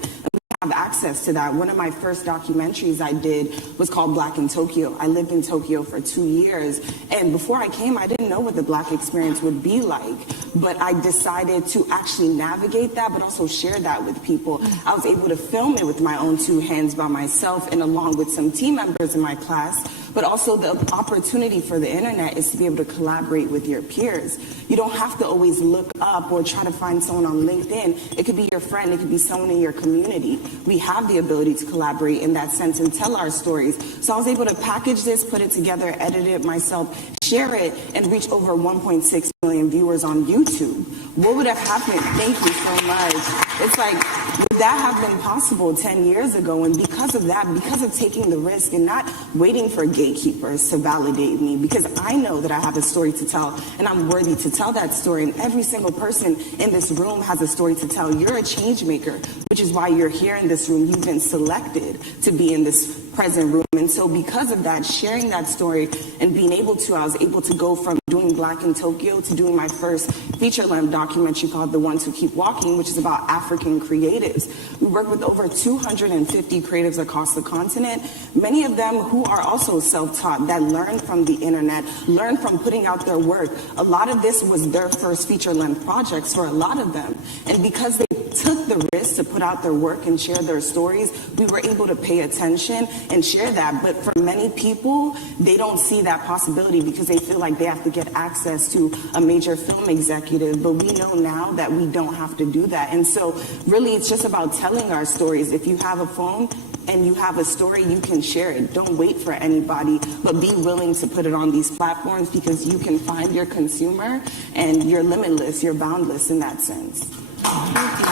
Have access to that. One of my first documentaries I did was called Black in Tokyo. I lived in Tokyo for 2 years, and before I came, I didn't know what the Black experience would be like, but I decided to actually navigate that, but also share that with people. I was able to film it with my own 2 hands by myself and along with some team members in my class, but also the opportunity for the internet is to be able to collaborate with your peers. You don't have to always look up or try to find someone on LinkedIn. It could be your friend, it could be someone in your community. We have the ability to collaborate in that sense and tell our stories. So I was able to package this, put it together, edit it myself, share it, and reach over 1.6 million viewers on YouTube. What would have happened? Thank you so much. It's would that have been possible 10 years ago? And because of that, because of taking the risk and not waiting for gatekeepers to validate me, because I know that I have a story to tell and I'm worthy to tell that story. And every single person in this room has a story to tell. You're a change maker, which is why you're here in this room. You've been selected to be in this present room. And so because of that, sharing that story and being able to, I was able to go from doing Black in Tokyo to doing my first feature-length documentary documentary called The Ones Who Keep Walking, which is about African creatives. We work with over 250 creatives across the continent, many of them who are also self-taught, that learn from the internet, learn from putting out their work. A lot of this was their first feature-length projects for a lot of them. And because they took the risk to put out their work and share their stories, we were able to pay attention and share that. But for many people, they don't see that possibility because they feel like they have to get access to a major film executive. But we know now that we don't have to do that. And so really it's just about telling our stories. If you have a phone and you have a story, you can share it. Don't wait for anybody, but be willing to put it on these platforms because you can find your consumer and you're limitless, you're boundless in that sense. Thank you.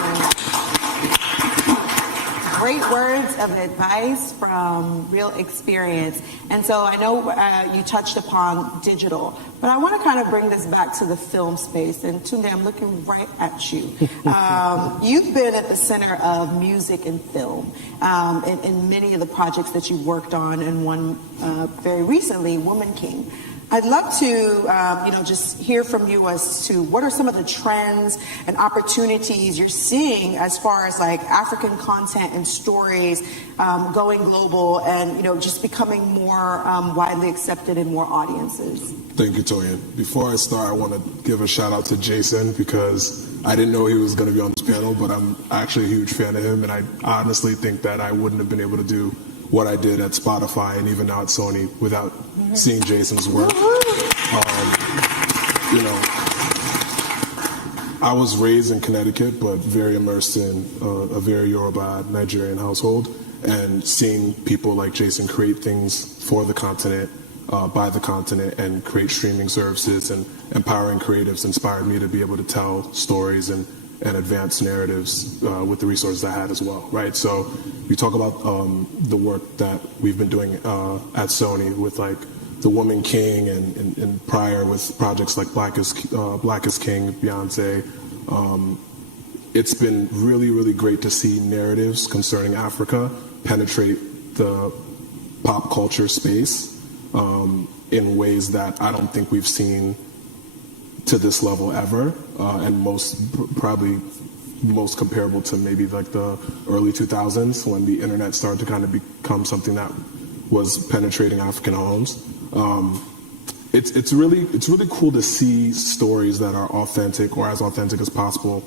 Great words of advice from real experience. And so I know you touched upon digital, but I want to kind of bring this back to the film space. And Tunde, I'm looking right at you. You've been at the center of music and film in many of the projects that you've worked on, and one very recently, Woman King. I'd love to, just hear from you as to what are some of the trends and opportunities you're seeing as far as like African content and stories going global and, just becoming more widely accepted in more audiences. Thank you, Toyin. Before I start, I want to give a shout out to Jason because I didn't know he was going to be on this panel, but I'm actually a huge fan of him, and I honestly think that I wouldn't have been able to do what I did at Spotify and even now at Sony without seeing Jason's work. I was raised in Connecticut, but very immersed in a very Yoruba Nigerian household, and seeing people like Jason create things for the continent, by the continent, and create streaming services and empowering creatives inspired me to be able to tell stories and advance narratives with the resources I had as well, right? So we talk about the work that we've been doing at Sony with like The Woman King and prior with projects like Black is King, Beyonce. It's been really, really great to see narratives concerning Africa penetrate the pop culture space in ways that I don't think we've seen to this level ever, and probably most comparable to maybe like the early 2000s when the internet started to kind of become something that was penetrating African homes. It's really cool to see stories that are authentic or as authentic as possible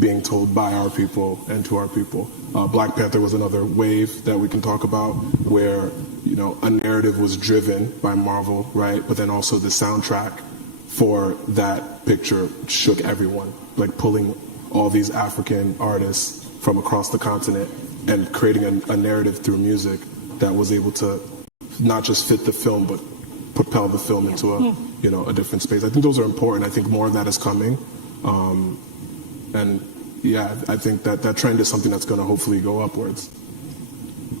being told by our people and to our people. Black Panther was another wave that we can talk about where a narrative was driven by Marvel, right? But then also the soundtrack for that picture shook everyone, like pulling all these African artists from across the continent and creating a narrative through music that was able to not just fit the film, but propel the film into a different space. I think those are important. I think more of that is coming. And yeah, I think that trend is something that's going to hopefully go upwards.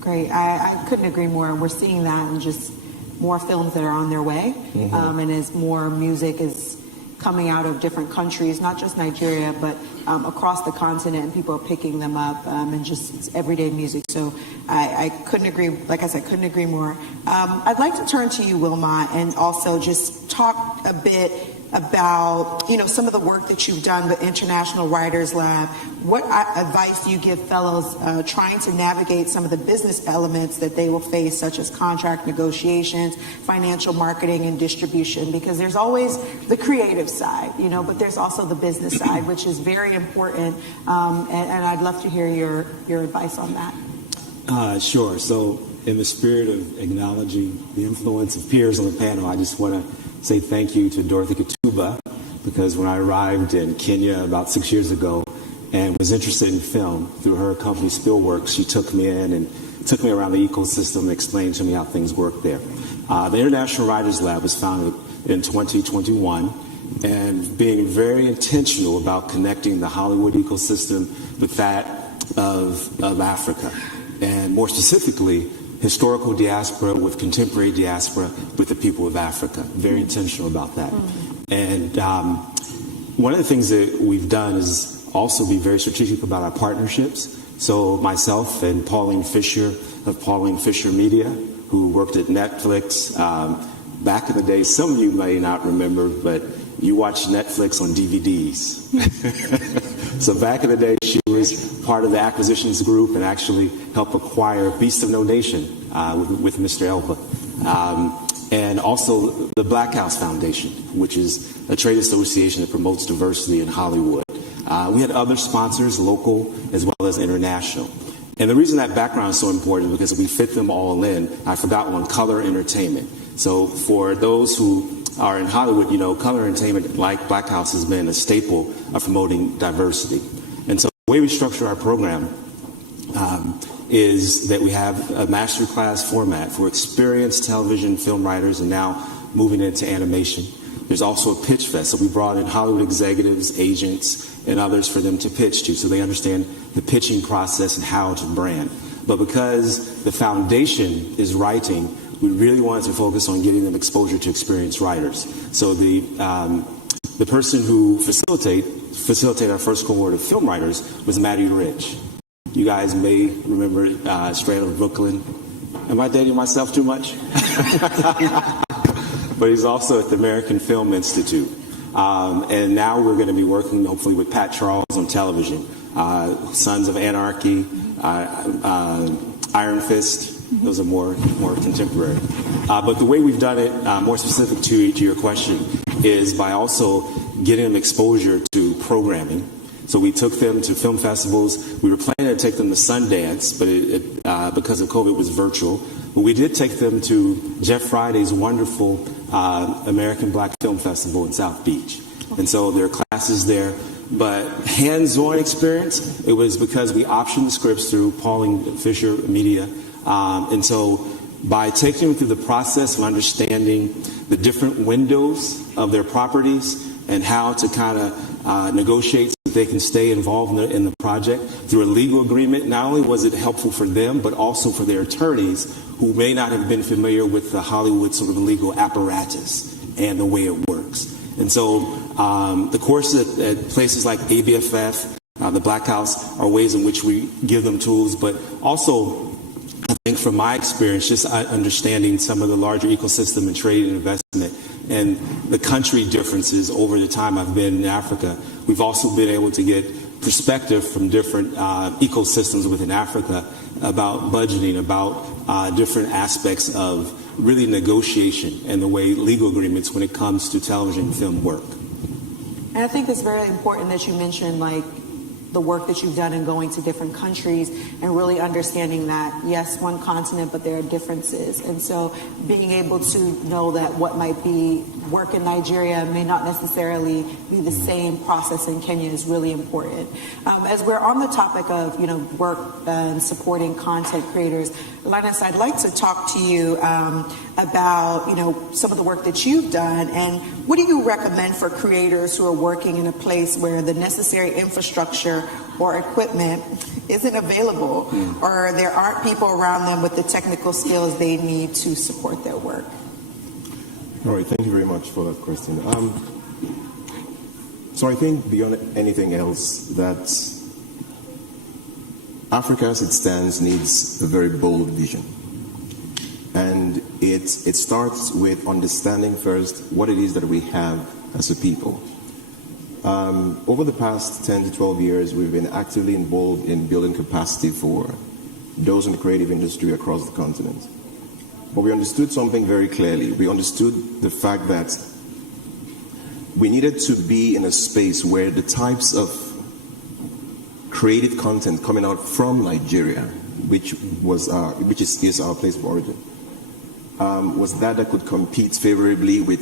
Great. I couldn't agree more. We're seeing that in just more films that are on their way, and as more music is coming out of different countries, not just Nigeria, but across the continent, and people are picking them up, and just it's everyday music. So I couldn't agree, like I said, couldn't agree more. I'd like to turn to you, Wilma, and also just talk a bit about, some of the work that you've done with International Writers Lab. What advice do you give fellows trying to navigate some of the business elements that they will face, such as contract negotiations, financial marketing, and distribution? Because there's always the creative side, but there's also the business side, which is very important. And I'd love to hear your advice on that. Sure. So in the spirit of acknowledging the influence of peers on the panel, I just want to say thank you to Dorothy Katuba, because when I arrived in Kenya about 6 years ago and was interested in film through her company Spillworks, she took me in and took me around the ecosystem and explained to me how things work there. The International Writers Lab was founded in 2021 and being very intentional about connecting the Hollywood ecosystem with that of Africa, and more specifically historical diaspora with contemporary diaspora with the people of Africa. Very intentional about that. And one of the things that we've done is also be very strategic about our partnerships. So myself and Pauline Fisher of Pauline Fisher Media, who worked at Netflix back in the day, some of you may not remember, but you watch Netflix on DVDs. So back in the day, she was part of the acquisitions group and actually helped acquire Beast of No Nation with Mr. Elba. And also the Black House Foundation, which is a trade association that promotes diversity in Hollywood. We had other sponsors, local as well as international. And the reason that background is so important is because we fit them all in. I forgot one, color entertainment. So for those who are in Hollywood, you know, color entertainment, like Black House, has been a staple of promoting diversity. And so the way we structure our program is that we have a masterclass format for experienced television film writers and now moving into animation. There's also a pitch fest. So we brought in Hollywood executives, agents, and others for them to pitch to so they understand the pitching process and how to brand. But because the foundation is writing, we really wanted to focus on getting them exposure to experienced writers. So the person who facilitated our first cohort of film writers was Matty Rich. You guys may remember straight out of Brooklyn. Am I dating myself too much? But he's also at the American Film Institute. And now we're going to be working, hopefully, with Pat Charles on television. Sons of Anarchy, Iron Fist. Those are more contemporary. But the way we've done it, more specific to your question, is by also getting them exposure to programming. So we took them to film festivals. We were planning to take them to Sundance, but because of COVID, it was virtual. But we did take them to Jeff Friday's wonderful American Black Film Festival in South Beach. And so there are classes there. But hands-on experience, it was because we optioned the scripts through Pauline Fisher Media. And so by taking them through the process of understanding the different windows of their properties and how to kind of negotiate so that they can stay involved in the project through a legal agreement, not only was it helpful for them, but also for their attorneys who may not have been familiar with the Hollywood sort of legal apparatus and the way it works. And so the courses at places like ABFF, the Black House, are ways in which we give them tools, but also I think from my experience, just understanding some of the larger ecosystem and trade and investment and the country differences over the time I've been in Africa, we've also been able to get perspective from different ecosystems within Africa about budgeting, about different aspects of really negotiation and the way legal agreements when it comes to television and film work. And I think it's very important that you mentioned like the work that you've done in going to different countries and really understanding that, yes, one continent, but there are differences. And so being able to know that what might be work in Nigeria may not necessarily be the same process in Kenya is really important. As we're on the topic of, work and supporting content creators, Linus, I'd like to talk to you about, some of the work that you've done and what do you recommend for creators who are working in a place where the necessary infrastructure or equipment isn't available or there aren't people around them with the technical skills they need to support their work? All right, thank you very much for that question. So I think beyond anything else that Africa as it stands needs a very bold vision. And it starts with understanding first what it is that we have as a people. Over the past 10 to 12 years, we've been actively involved in building capacity for those in the creative industry across the continent. But we understood something very clearly. We understood the fact that we needed to be in a space where the types of creative content coming out from Nigeria, which is our place of origin, was that could compete favorably with